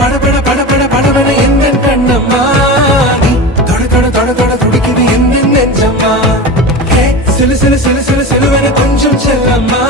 படபட படபட படபட எந்த கண்ணம்மா நீ தொட தொட தொட தொட துடிக்குது எந்த நெஞ்சம்மா ஹே சிலு சிலு சிலு சிலு சிலுவன கொஞ்சம் செல்லம்மா